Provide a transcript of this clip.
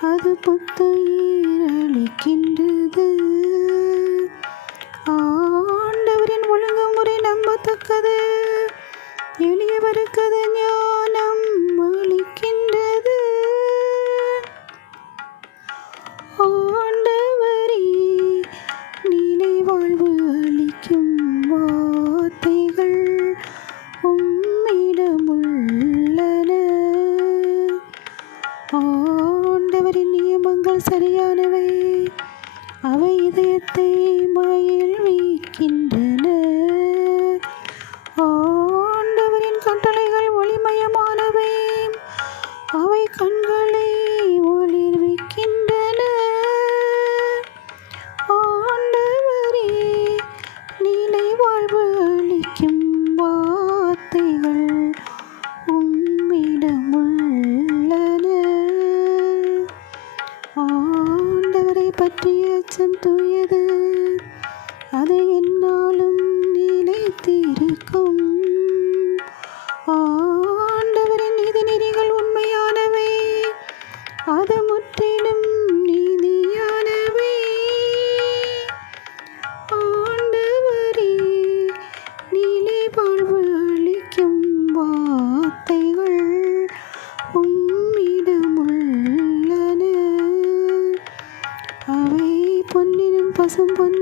அது புத்துயிர் அளிக்கின்றது. ஆண்டவரின் ஒழுங்குமுறை நம்பத்தக்கது, எளியவருக்கு அது ஞானம் அளிக்கின்றது. ஆண்டவரே, நிலை வாழ்வு அளிக்கும் வார்த்தைகள் உம்மிடமுள்ளன. ஆண்டவரின் நியமங்கள் சரியானவை, அவை இதயத்தை மகிழ்விக்கின்றன. ஆண்டவரின் கட்டளைகள் ஒளிமயமானவை, அவை கண்களை ஒளிர்விக்கின்றன. ஆண்டவரே, நிலை வாழ்வு அளிக்கும் வார்த்தைகள் உம்மிடமுள்ளன. ஆண்டவரை பற்றிய அச்சம் தூயது, அது எந்நாளும் நிலைத்திருக்கும். ஆண்டவரின் நீதிநெறிகள் உண்மையானவை, அது முற்றிலும் நீதியானவை. ஆண்டவரே, நிலை வாழ்வு அளிக்கும் வார்த்தைகள் உம்மிடமுள்ளன. அவை பொன்னினும் பசும்பொன்